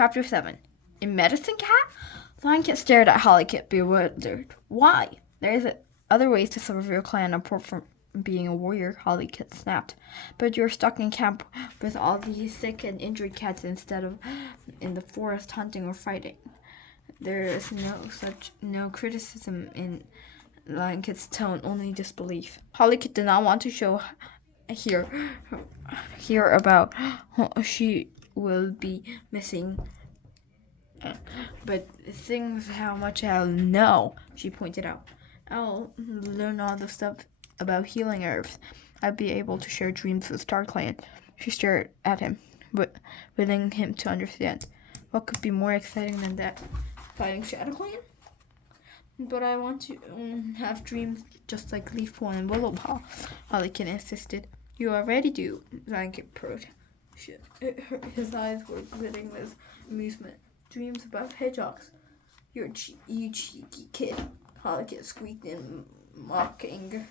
Chapter 7. A medicine cat? Lion Cat stared at Holly Kit, bewildered. Why? There's other ways to serve your clan apart from being a warrior, Holly Kit snapped. But you're stuck in camp with all these sick and injured cats instead of in the forest hunting or fighting. There is no criticism in Lion Kit's tone, only disbelief. Holly Kit did not want to hear about she will be missing. But things how much I'll know, she pointed out. I'll learn all the stuff about healing herbs. I'll be able to share dreams with StarClan. She stared at him, but willing him to understand. What could be more exciting than that? Fighting ShadowClan? But I want to have dreams just like Leafpaw and Willowpaw, Hollykin insisted. You already do, Blanket purred. His eyes were glittering with amusement. Dreams about hedgehogs. You cheeky kid, Hollykin squeaked in mock anger.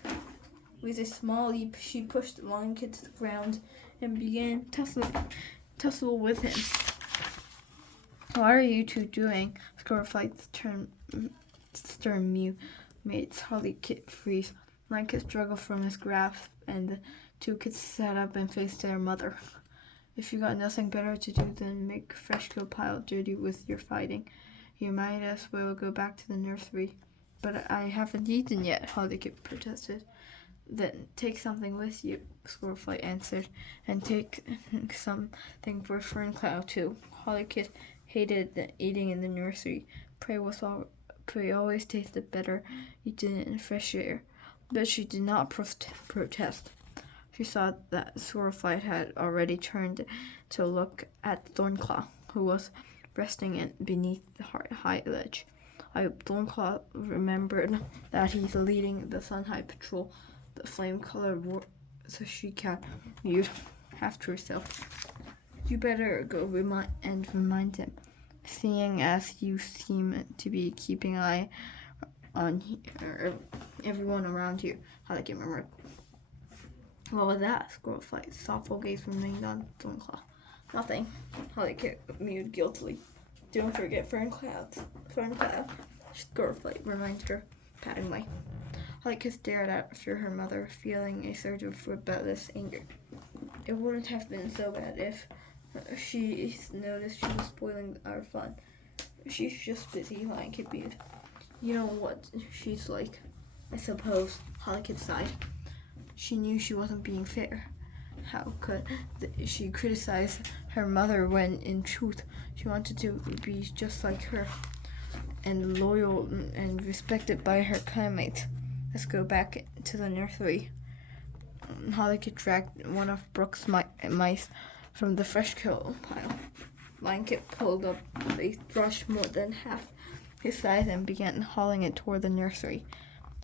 With a small leap, she pushed the Lion Kit to the ground and began tussle with him. What are you two doing? Scoreflight's stern mew made Holly Kit freeze. Lion Kit struggled from his grasp, and the two kids sat up and faced their mother. If you got nothing better to do than make Freshco pile dirty with your fighting, you might as well go back to the nursery. But I haven't eaten yet, Holly Kit protested. Then take something with you, Scoreflight answered, and take something for Ferncloud too. Holly Kit hated eating in the nursery. Prey always tasted better eaten in fresh air, but she did not protest. She saw that Scoreflight had already turned to look at Thornclaw, who was resting beneath the high ledge. Thornclaw remembered that he's leading the Sunhigh Patrol. The flame-colored war, so she mewed half to herself. You better go remind him, seeing as you seem to be keeping an eye on everyone around you. Holly Kit murmured. What was that? Scoreflight's thoughtful gaze remained on Thornclaw. Nothing. Holly Kit mewed guiltily. Don't forget Ferncloud. Scoreflight reminded her, patting my. Holly Kit stared after her mother, feeling a surge of rebellious anger. It wouldn't have been so bad if she noticed she was spoiling our fun. She's just busy, Lion Kit mewed. You know what she's like, I suppose, Holly Kit sighed. She knew she wasn't being fair. How could she criticize her mother when, in truth, she wanted to be just like her, and loyal and respected by her clanmates? Let's go back to the nursery. Holly Kit dragged one of Brooke's mice from the fresh kill pile. Lion Kit pulled up a thrush more than half his size and began hauling it toward the nursery.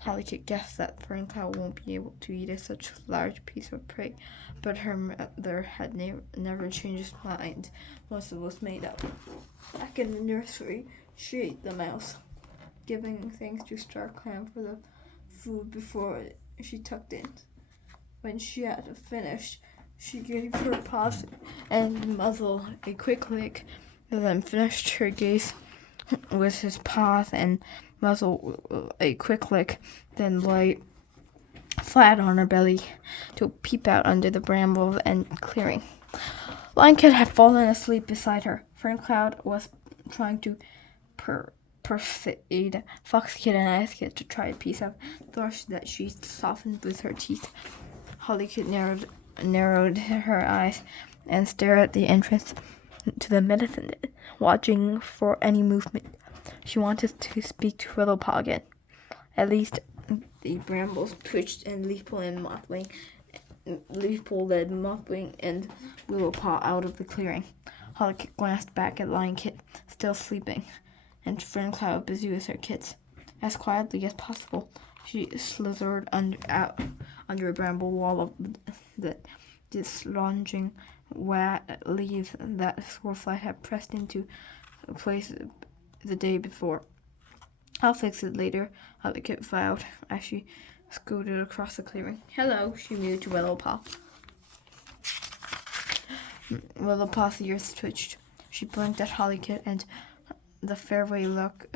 Holly Kit guessed that Ferncloud won't be able to eat such a large piece of prey, but her mother had never changed his mind once it was made up. Back in the nursery, she ate the mouse, giving thanks to StarClan for the food before she tucked in. When she had finished, she gave her paws and muzzle a quick lick, then finished her gaze with his paws and muzzle a quick lick, then lay flat on her belly to peep out under the brambles and clearing. Lion Kit had fallen asleep beside her. Ferncloud was trying to persuade Fox Kit and Ice Kit to try a piece of thrush that she softened with her teeth. Holly Kit narrowed her eyes and stared at the entrance to the medicine den, watching for any movement. She wanted to speak to Willowpaw again. At least the brambles twitched and Leafpool led Mothwing and Willowpaw out of the clearing. Holly Kit glanced back at Lion Kit, still sleeping, and Ferncloud busy with her kits. As quietly as possible, she slithered under a bramble wall of the dislodging leaves that Scoreflight had pressed into place the day before. I'll fix it later, Holly Kit vowed as she scooted across the clearing. Hello, she mewed to Willowpaw. Willowpaw's ears twitched. She blinked at Holly Kit, and the faraway look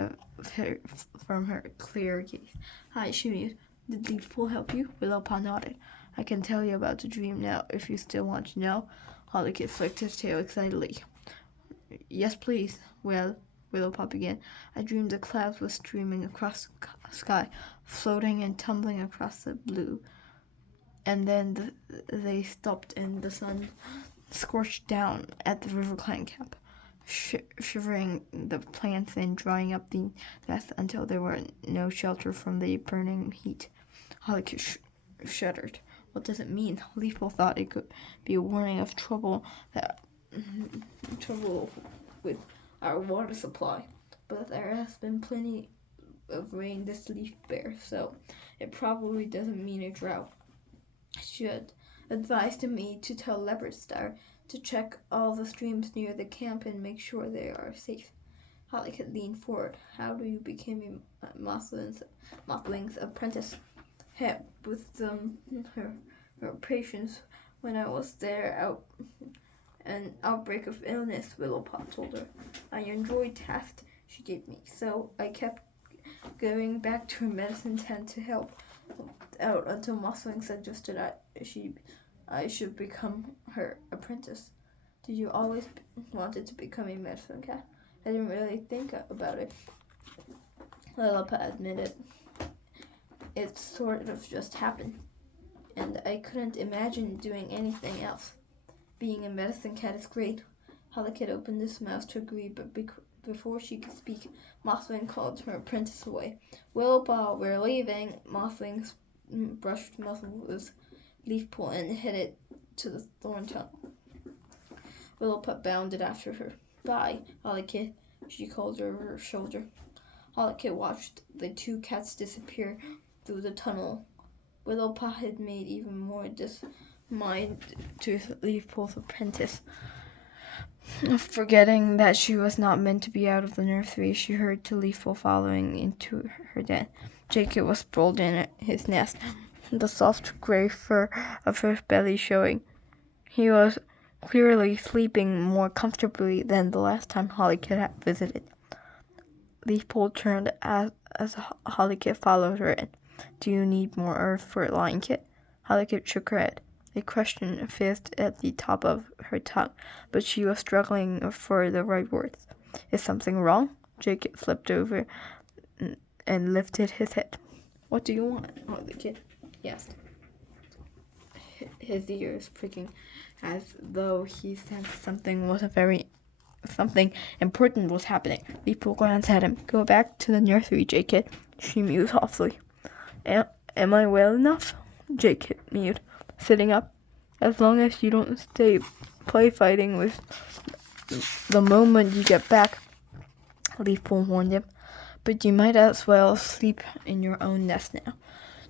from her clear gaze. Hi, she mused. Did Leaf Pool help you? Willowpaw nodded. I can tell you about the dream now, if you still want to know. Holly Kit flicked his tail excitedly. Yes, please. Well, Willowpaw began. I dreamed the clouds were streaming across the sky, floating and tumbling across the blue. And then they stopped and the sun scorched down at the river clan camp, shivering the plants and drying up the nest until there were no shelter from the burning heat. Holly shuddered. What does it mean? Leafpool thought it could be a warning of trouble with our water supply, but there has been plenty of rain this leaf bear, so it probably doesn't mean a drought. She had advised me to tell Leopard Star to check all the streams near the camp and make sure they are safe. Holly could lean forward. How do you become a Mothwing's apprentice? Help with her patients when I was there an outbreak of illness, Willowpaw told her. I enjoyed tasks she gave me, so I kept going back to her medicine tent to help out until Mosswing suggested I should become her apprentice. Did you always wanted to become a medicine cat? I didn't really think about it, Willowpaw admitted. It sort of just happened, and I couldn't imagine doing anything else. Being a medicine cat is great. Holly Kit opened his mouth to agree, but before she could speak, Mothwing called her apprentice away. Willowpaw, we're leaving. Mothwing brushed Mothwing's leaf pool and headed to the thorn tunnel. Willowpaw bounded after her. Bye, Holly Kit, she called over her shoulder. Holly Kit watched the two cats disappear through the tunnel. Willowpaw had made even more mind to Leafpool's apprentice. Forgetting that she was not meant to be out of the nursery, she hurried to Leafpool, following into her den. Jacob was sprawled in his nest, the soft gray fur of his belly showing. He was clearly sleeping more comfortably than the last time Holly Kit had visited. Leafpool turned as Holly Kit followed her in. Do you need more earth for a lion, Kit? Holly Kit shook her head. A question fizzed at the top of her tongue, but she was struggling for the right words. Is something wrong? Jacob flipped over and lifted his head. What do you want? Holly Kit asked, his ears pricking as though he sensed something important was happening. Leafpool glanced at him. Go back to the nursery, Jacob, she mused softly. Am I well enough? Jacob mewed, sitting up. As long as you don't stay play fighting with the moment you get back, Leafpool warned him. But you might as well sleep in your own nest now.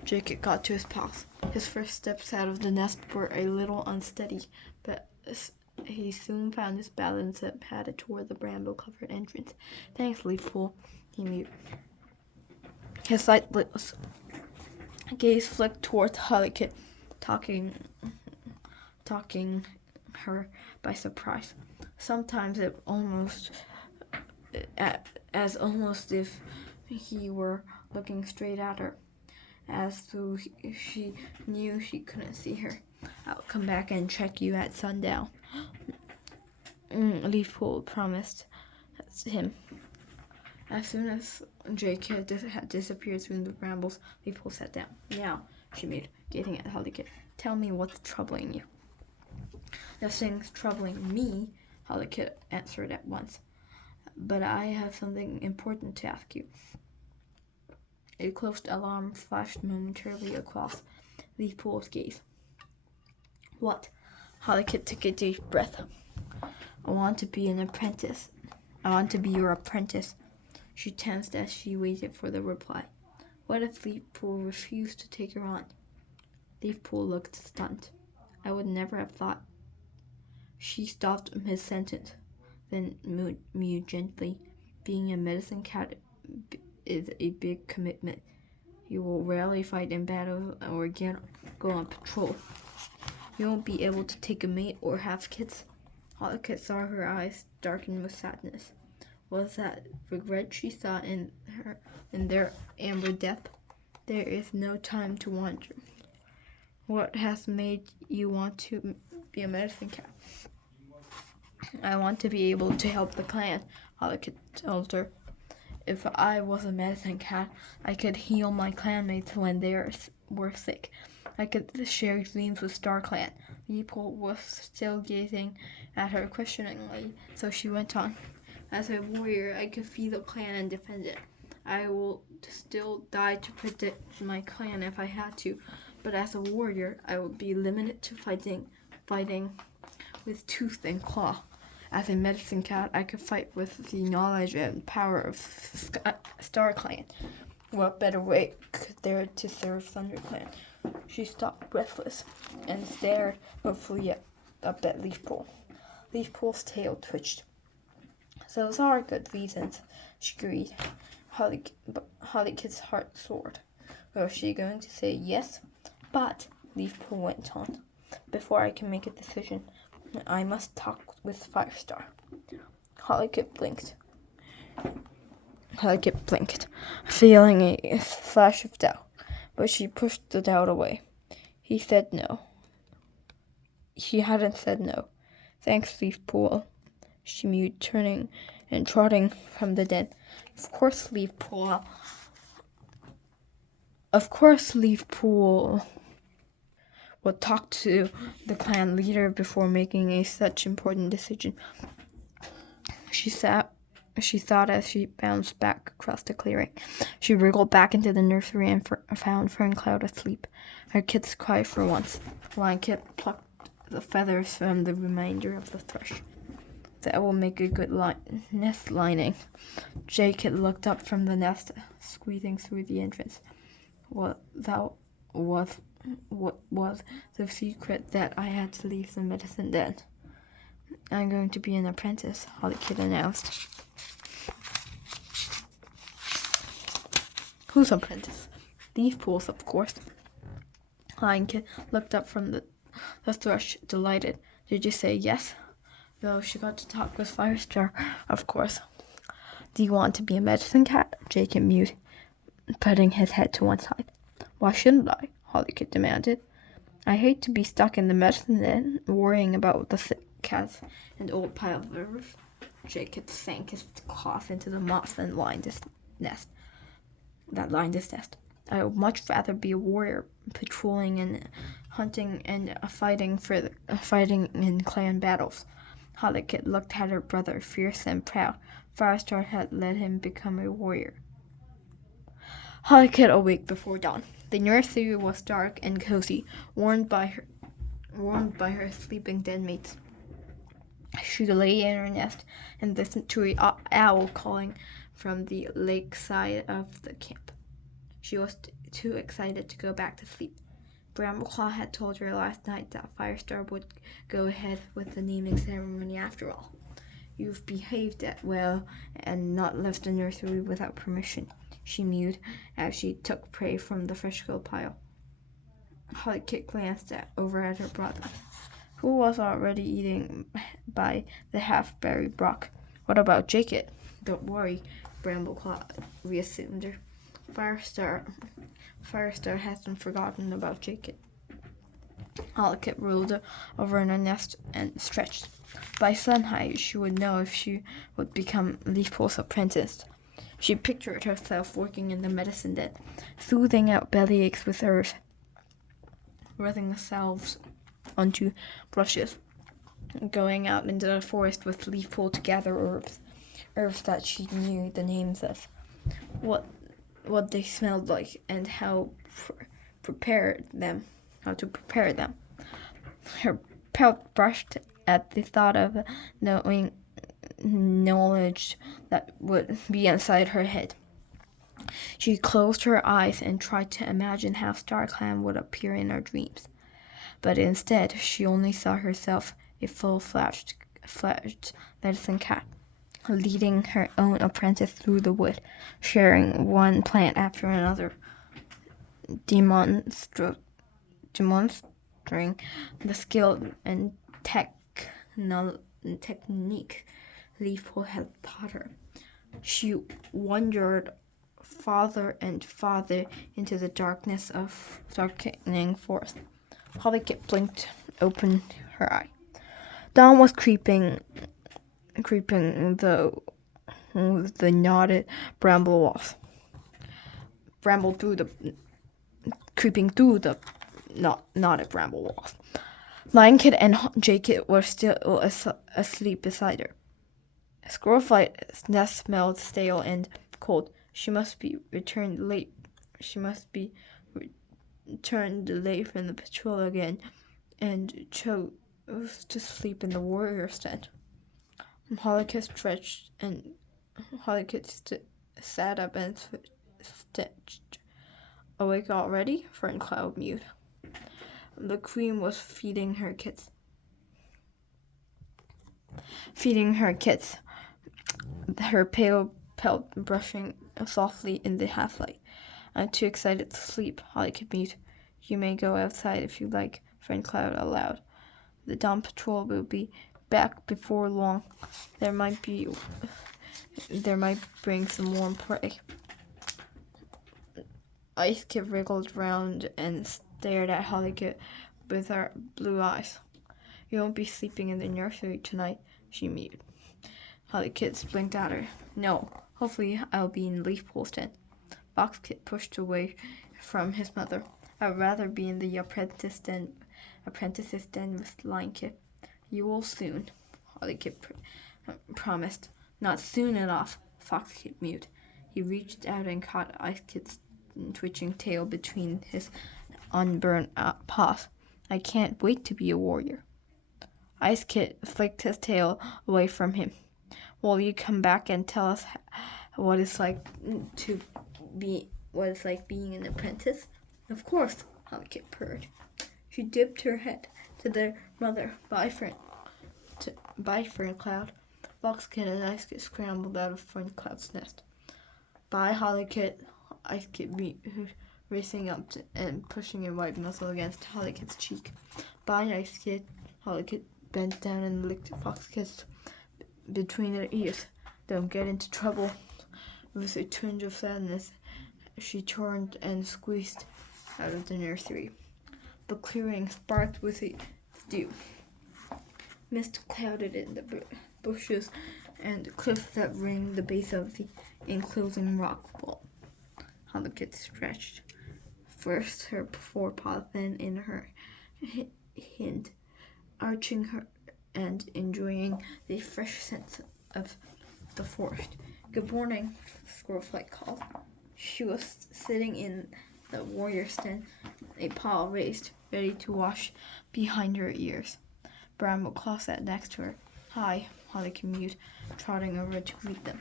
Jacob got to his paws. His first steps out of the nest were a little unsteady, but he soon found his balance and padded toward the bramble-covered entrance. Thanks, Leafpool, he mewed. His sightless gaze flicked towards Holly Kit, taking her by surprise. Sometimes it almost if he were looking straight at her, as though she knew she couldn't see her. I'll come back and check you at sundown, Leafpool promised him. As soon as Jake had disappeared through the brambles, Leafpool sat down. Now, she made, gazing at Holly Kit. Tell me what's troubling you. Nothing's troubling me, Holly Kit answered at once. But I have something important to ask you. A closed alarm flashed momentarily across Leafpool's gaze. What? Holly Kit took a deep breath. I want to be an apprentice. I want to be your apprentice. She tensed as she waited for the reply. What if Leafpool refused to take her on? Leafpool looked stunned. I would never have thought. She stopped mid-sentence, then mewed gently. Being a medicine cat is a big commitment. You will rarely fight in battles or go on patrol. You won't be able to take a mate or have kids. Holly saw her eyes darken with sadness. Was that regret she saw in their amber depth? There is no time to wonder. What has made you want to be a medicine cat? I want to be able to help the clan, Holly told her. If I was a medicine cat, I could heal my clanmates when they were sick. I could share dreams with StarClan. Leopold was still gazing at her questioningly, so she went on. As a warrior, I could feed the clan and defend it. I will still die to protect my clan if I had to, but as a warrior, I would be limited to fighting with tooth and claw. As a medicine cat, I could fight with the knowledge and power of StarClan. What better way could there to serve ThunderClan? She stopped breathless and stared hopefully up at Leafpool. Leafpool's tail twitched. Those are good reasons, she agreed. Hollykid's heart soared. Was she going to say yes? But, Leafpool went on, before I can make a decision, I must talk with Firestar. Hollykid blinked, feeling a flash of doubt, but she pushed the doubt away. He said no. He hadn't said no. Thanks, Leafpool, she mewed, turning and trotting from the den. Of course, Leafpool would talk to the clan leader before making such important decision. She thought as she bounced back across the clearing. She wriggled back into the nursery and found Ferncloud asleep. Her kids cried for once. Lion-Kit plucked the feathers from the remainder of the thrush. That will make a good nest lining. Jay-Kit looked up from the nest, squeezing through the entrance. What was the secret that I had to leave the medicine den? I'm going to be an apprentice, Hollykid announced. Whose apprentice? Leafpool's, of course. Lion-Kit looked up from the thrush, delighted. Did you say yes? No, she got to talk with Firestar, of course. Do you want to be a medicine cat? Jacob mewed, putting his head to one side. Why shouldn't I? Hollykid demanded. I hate to be stuck in the medicine den, worrying about the sick cats and old pile of earth. Jacob sank his claws into the moss and lined his nest. I would much rather be a warrior, patrolling and hunting and fighting in clan battles. Hollykid looked at her brother, fierce and proud. Firestar had let him become a warrior. Hollykid awoke before dawn. The nursery was dark and cozy, warmed by her sleeping den mates. She lay in her nest and listened to an owl calling from the lakeside of the camp. She was too excited to go back to sleep. Brambleclaw had told her last night that Firestar would go ahead with the naming ceremony after all. You've behaved that well and not left the nursery without permission, she mewed as she took prey from the freshco pile. Hollykid glanced over at her brother, who was already eating by the half-buried brock. What about Jacob? Don't worry, Brambleclaw reassumed her. Firestar hasn't forgotten about Jacob. Hollykid rolled over in her nest and stretched. By sunrise, she would know if she would become Leafpool's apprentice. She pictured herself working in the medicine den, soothing out bellyaches with herbs, rubbing salves onto brushes, going out into the forest with Leafpool to gather herbs that she knew the names of, what they smelled like, and how to prepare them. Her pout brushed at the thought of knowledge that would be inside her head. She closed her eyes and tried to imagine how StarClan would appear in her dreams. But instead, she only saw herself a full-fledged medicine cat, leading her own apprentice through the wood, sharing one plant after another, demonstrating the skill and technique Leafpool had taught her. She wandered farther and farther into the darkness of darkening forest. Hollycat blinked open her eye. Dawn was creeping the knotted bramble walls. Creeping through the knotted bramble walls. Lion Kid and Jay Kid were still asleep beside her. Squirrelflight's nest smelled stale and cold. She must be returned late from the patrol again, and chose to sleep in the warrior's tent. Hollycat stretched, and sat up and stretched. Awake already? Fern Cloud mewed. The queen was feeding her kits. Her pale pelt brushing softly in the half-light. I'm too excited to sleep, Hollycat mewed. You may go outside if you like, Friend Cloud allowed. The dawn patrol will be back before long. There might bring some warm prey. Ice Kid wriggled round and stared at Hollycat with her blue eyes. You won't be sleeping in the nursery tonight, she mewed. Hollycat blinked at her. No, hopefully I'll be in Leafpool's tent. Fox Kid pushed away from his mother. I'd rather be in the apprentice's den with Lion Kid. You will soon, Hollycat promised. Not soon enough, Fox Kid mewed. He reached out and caught Ice Kid's twitching tail between his unburned paws. I can't wait to be a warrior. Ice Kid flicked his tail away from him. Will you come back and tell us what it's like being an apprentice? Of course, Hollycat purred. She dipped her head to their mother. Bye, Fern Cloud. Fox Kid and Ice Kid scrambled out of Fern Cloud's nest. Bye, Hollycat. Ice Kid racing up and pushing a white muzzle against Hollycat's cheek. Bye, Ice Kid. Hollycat bent down and licked Fox Kid's between their ears. Don't get into trouble. With a twinge of sadness, she turned and squeezed out of the nursery. The clearing sparkled with a dew. Mist clouded in the bushes and cliffs that ringed the base of the enclosing rock wall. Hollycat stretched, first her forepaw, then in her hind, arching her and enjoying the fresh scent of the forest. Good morning, Squirrelflight called. She was sitting in the warrior's den, a paw raised, ready to wash behind her ears. Brambleclaw sat next to her. Hi, Hollycat mewed, trotting over to greet them.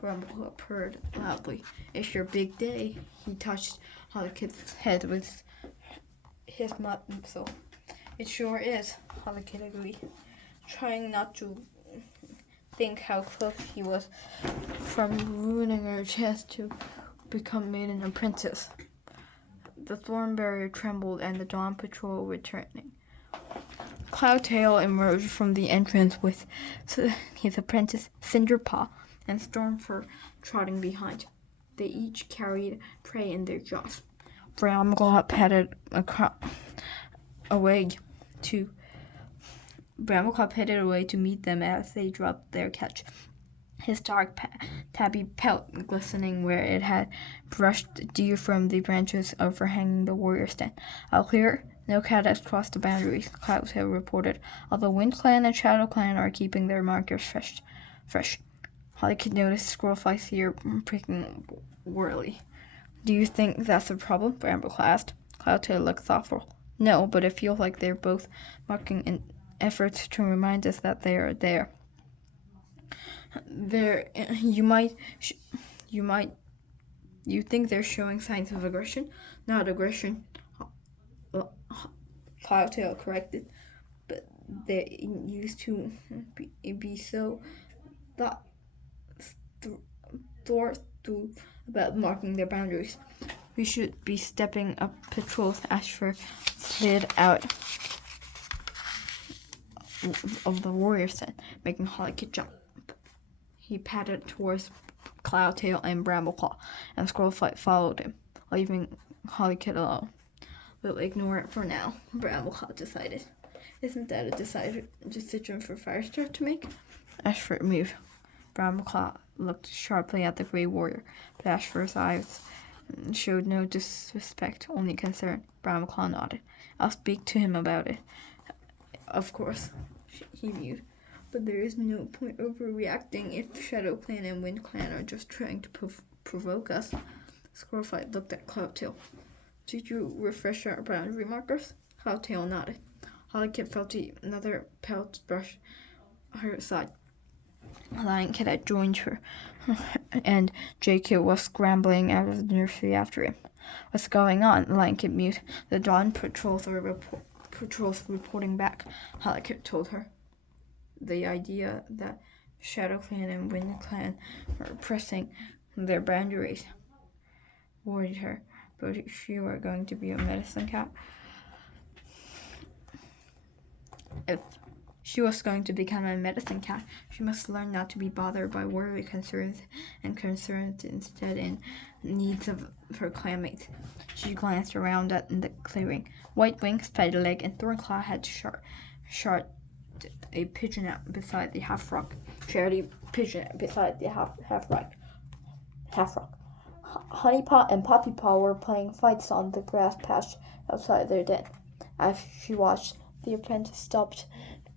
Brambleclaw purred loudly. It's your big day. He touched Hollycat's head with his muzzle. It sure is, Hollycat agreed, trying not to think how close he was from ruining her chance to become made an apprentice. The thorn barrier trembled and the dawn patrol returning. Cloudtail emerged from the entrance with his apprentice Cinderpaw and Stormfur trotting behind. They each carried prey in their jaws. Brambleclaw padded away to meet them as they dropped their catch. His dark tabby pelt glistening where it had brushed dew from the branches overhanging the warrior's den. All clear? No cat has crossed the boundaries, Cloudtail reported, although Wind Clan and Shadow Clan are keeping their markers fresh. Hollycat noticed Squirrelflight's ear pricking wearily. Do you think that's a problem? Brambleclaw asked. Cloudtail looked thoughtful. No, but it feels like they're both marking an effort to remind us that they are there. You think they're showing signs of aggression? Not aggression, Cloudtail corrected, but they used to be so thoughtful about marking their boundaries. We should be stepping up patrols. Ashfur slid out of the warriors then, making Holly Kid jump. He padded towards Cloudtail and Brambleclaw, and Squirrelflight followed him, leaving Holly Kid alone. We'll ignore it for now, Brambleclaw decided. Isn't that a decision for Firestar to make? Ashford moved. Brambleclaw looked sharply at the Grey Warrior, but Ashford's eyes showed no disrespect, only concern. Brambleclaw nodded. I'll speak to him about it. Of course, he mewed. But there is no point overreacting if Shadow Clan and Wind Clan are just trying to provoke us. Squirrelflight looked at Cloudtail. Did you refresh our boundary markers? Cloudtail nodded. Holly Kid felt another pelt brush her side. Lion Kid had joined her, and J-Kid was scrambling out of the nursery after him. What's going on? Lion Kid mewed. The dawn patrols reporting back, Holly Kid told her. The idea that Shadow Clan and Wind Clan were pressing their boundaries worried her, but if she were going to be a medicine cat, if she was going to become a medicine cat, she must learn not to be bothered by worry, concerns instead in needs of her clanmates. She glanced around at the clearing. White Wing, Spider Leg, and Thornclaw had shot a pigeonette beside the half rock. Charity pigeonette beside the half rock. Honeypot and Poppypaw were playing fights on the grass patch outside their den. As she watched, the apprentice stopped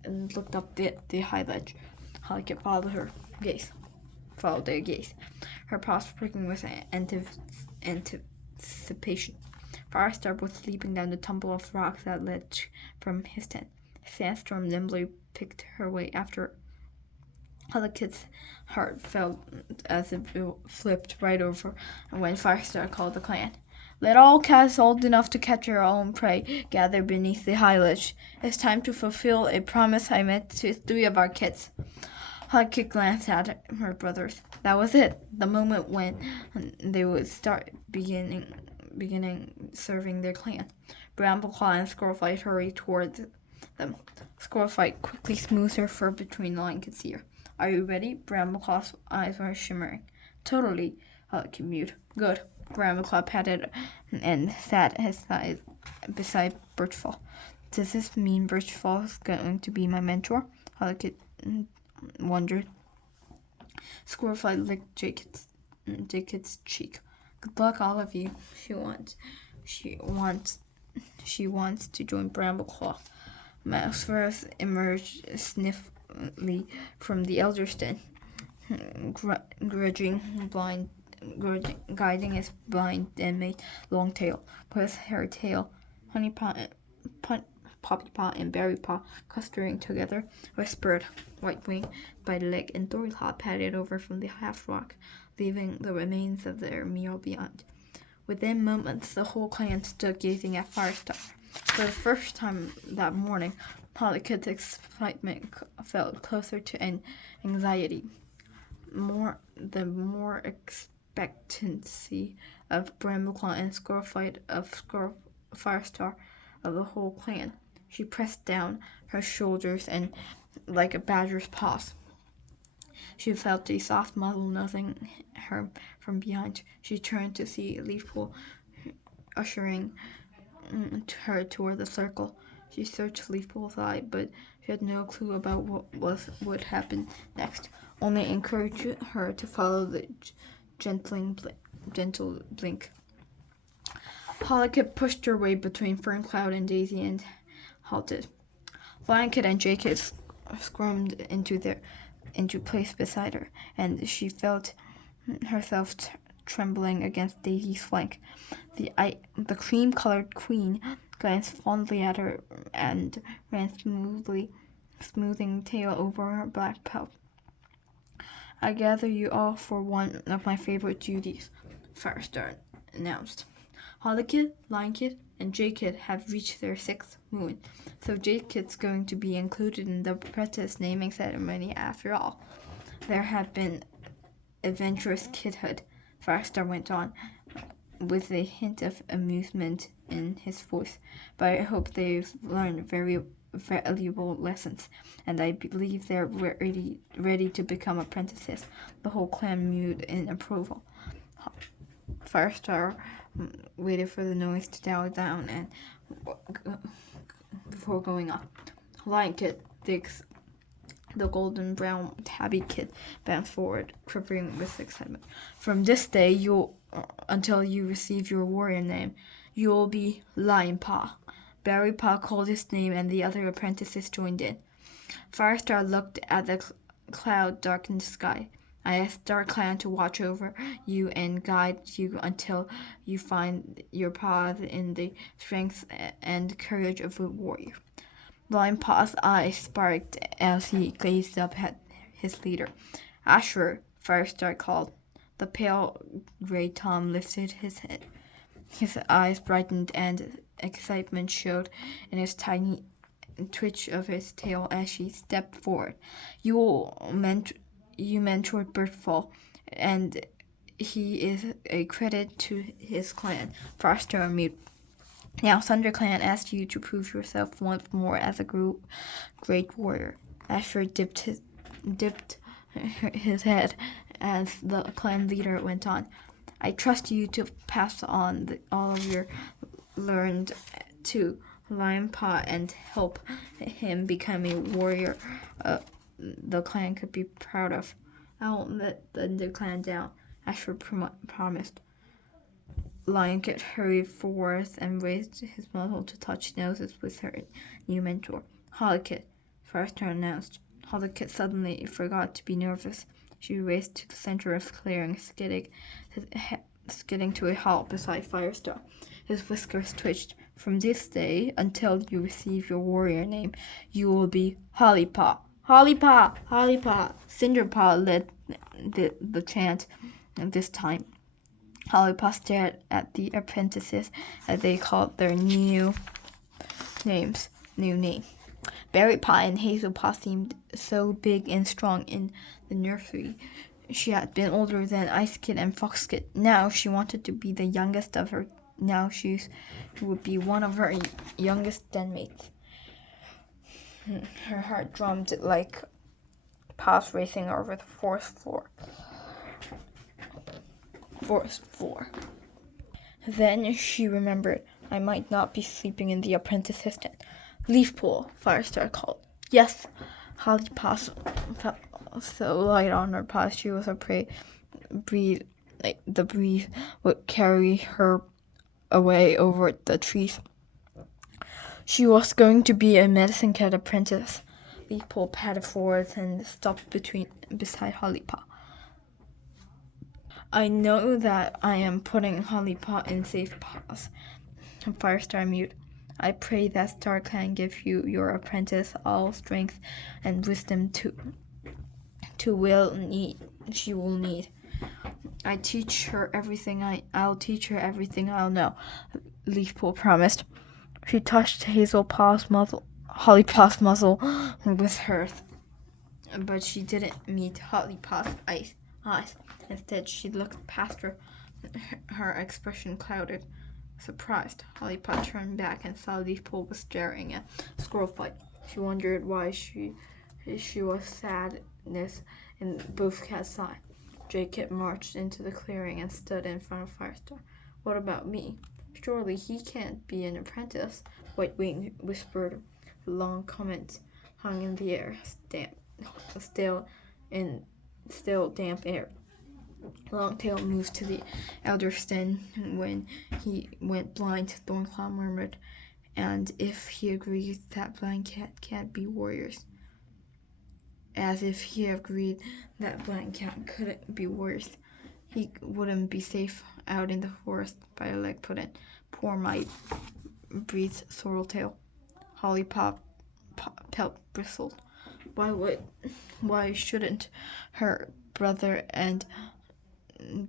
and looked up the high ledge. Holly Kid followed their gaze. Her paws pricking with anticipation. Firestar was leaping down the tumble of rocks that led from his tent. Sandstorm nimbly picked her way after. Holly Kid's heart felt as if it flipped right over when Firestar called the clan. Let all cats old enough to catch their own prey gather beneath the high ledge. It's time to fulfill a promise I made to 3 of our kids. Holly Kid glanced at her brothers. That was it, the moment when they would start beginning serving their clan. Brambleclaw and Squirrelflight hurried towards them. Squirrelflight quickly smoothed her fur between Lion Kid's ear. Are you ready? Brambleclaw's eyes were shimmering. Totally, Holly Kid mewed. Good. Brambleclaw patted and sat his side beside Birchfall. Does this mean Birchfall is going to be my mentor? Holly Kid wondered. Squirrelflight licked J-Kid's cheek. Good luck, all of you. She wants to join Brambleclaw. Mousefurth emerged sniffly from the elder's den, guiding his blind and long tail. With her tail, Honeypot, Poppypot, and Berrypaw clustering together, whispered White Wing by the leg, and Thornclaw padded over from the half rock, leaving the remains of their meal behind. Within moments, the whole clan stood gazing at Firestar. For the first time that morning, Holly Kid's excitement felt closer to anxiety. The expectancy of Brambleclaw and Squirrelflight of Firestar of the whole clan. She pressed down her shoulders and like a badger's paws. She felt a soft muzzle nosing her from behind. She turned to see Leafpool ushering her toward the circle. She searched Leafpool's eye, but she had no clue about what would happen next. Only encouraged her to follow the gentle blink. Holly Kid pushed her way between Ferncloud and Daisy and halted. Lion Kid and J-Kid squirmed into place beside her, and she felt herself trembling against Daisy's flank. The cream-colored queen glanced fondly at her and ran smoothing tail over her black pelt. I gather you all for one of my favorite duties, Firestar announced. Holly Kid, Lion Kid, and J-Kid have reached their 6th moon, so J-Kid's going to be included in the apprentice naming ceremony after all. There have been adventurous kidhood, Firestar went on, with a hint of amusement in his voice, but I hope they've learned very valuable lessons, and I believe they're ready to become apprentices. The whole clan mewed in approval. Firestar waited for the noise to die down and before going on. Lion Kid thinks the golden brown tabby kid bent forward, quivering with excitement. From this day, until you receive your warrior name, you will be Lion Paw. Berry Paw called his name, and the other apprentices joined in. Firestar looked at the cloud-darkened sky. I asked Dark Clan to watch over you and guide you until you find your path in the strength and courage of a warrior. Lion Paw's eyes sparkled as he gazed up at his leader. Asher, Firestar called. The pale gray Tom lifted his head. His eyes brightened and excitement showed in his tiny twitch of his tail as she stepped forward. You mentored Birdfall, and he is a credit to his clan. Firestar mute. Now ThunderClan asked you to prove yourself once more as a great warrior. Asher dipped his head as the clan leader went on. I trust you to pass on all of your learned to Lion Paw and help him become a warrior the clan could be proud of. I won't let the clan down, Asher promised. Lion Kid hurried forward and raised his muzzle to touch noses with her new mentor. Holly Kid, Firestar announced. Holly Kid suddenly forgot to be nervous. She raced to the center of the clearing, skidding to a halt beside Firestar. His whiskers twitched. From this day, until you receive your warrior name, you will be Holly Paw. Holly Paw! Holly Paw! Cinderpaw led the chant this time. Holly Paw stared at the apprentices as they called their new name. Berry Paw and Hazel Paw seemed so big and strong in the nursery. She had been older than Ice Kid and Fox Kid. Now she wanted to be the youngest of her. Now she would be one of her youngest den mates. Her heart drummed like paws racing over the forest floor. Then she remembered, I might not be sleeping in the apprentice's den. Leaf Pool, Firestar called. Yes, Holly Paw felt so light on her paws she was afraid the breeze would carry her away over the trees. She was going to be a medicine cat apprentice. Leaf Pool padded forward and stopped beside Holly Paw. I know that I am putting Holly Paw in safe paws. Firestar mewed. I pray that Star Clan give you your apprentice all strength and wisdom she will need. I'll teach her everything I'll know, Leafpool promised. She touched Holly Paw's muzzle with hers, but she didn't meet Holly Paw's eyes. Instead, she looked past her. Her expression clouded. Surprised, Holly Paw turned back and saw Leafpool was staring at Squirrel Fight. She wondered why she was sadness in both cats' eyes. J-Kit marched into the clearing and stood in front of Firestar. What about me? Surely he can't be an apprentice, White Wing whispered. A long comment hung in the air, still damp air. Longtail moved to the elder's den when he went blind, Thornclaw murmured. And if he agrees that blind cat can't be warriors. As if he agreed that blind cat couldn't be warriors. He wouldn't be safe out in the forest, Violet put in. Poor mite, breathed Sorreltail. Holly Paw pelt bristled. Why shouldn't her brother and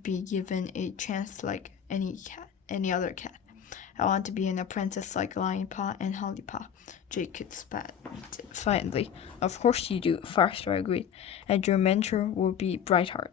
be given a chance like any other cat? I want to be an apprentice like Lion Paw and Holly Paw. Jake spat defiantly. Of course you do, Firestar agreed. And your mentor will be Brightheart.